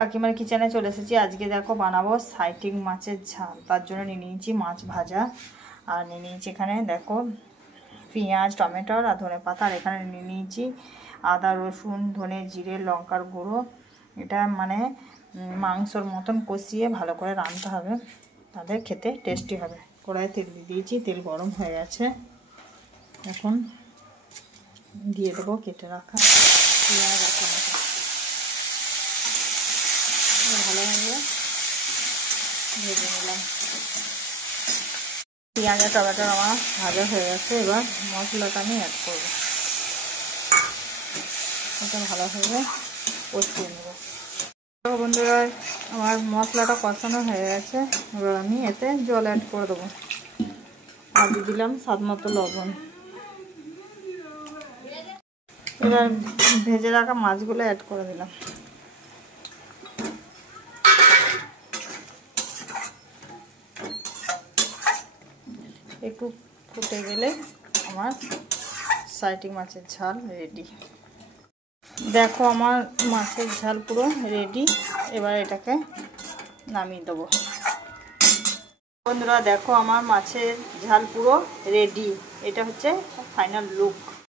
কাকিমার কিচেনে চলে এসেছি। আজকে দেখো বানাবো সাইটিং মাছের ঝাল। তার জন্য নিয়ে নিয়েছি মাছ ভাজা, আর নিয়ে নিয়েছি এখানে দেখো পেঁয়াজ, টমেটো আর ধনে পাতা, আর এখানে নিয়ে নিয়েছি আদা, রসুন, ধনে, জিরে, লঙ্কার গুঁড়ো। এটা মানে মাংসর মতন কষিয়ে ভালো করে রান্নতে হবে, তাহলে খেতে টেস্টি হবে। কড়াইয়ে তেল দিয়ে দিয়েছি, তেল গরম হয়ে গেছে। এখন দিয়ে দেবো কেটে রাখা পেঁয়াজ আর টমেটো। ভালোভাবে ভেজে নিলাম। পেঁয়াজ আর টমেটো আমার ভাজা হয়ে গেছে। এবার মশলাটা আমি অ্যাড করবো, এটা ভালোভাবে কষিয়ে নেব। বন্ধুরা, আমার মশলাটা কষানো হয়ে গেছে। এবার আমি এতে জল অ্যাড করে দেবো, আর দিয়ে দিলাম স্বাদ মতো লবণ। এবার ভেজে রাখা মাছগুলো অ্যাড করে দিলাম। একটু ফুটে গেলে আমার সাইটিং মাছের ঝাল রেডি। দেখো আমার মাছের ঝাল পুরো রেডি। এবার এটাকে নামিয়ে দেবো। বন্ধুরা দেখো আমার মাছের ঝাল পুরো রেডি। এটা হচ্ছে ফাইনাল লুক।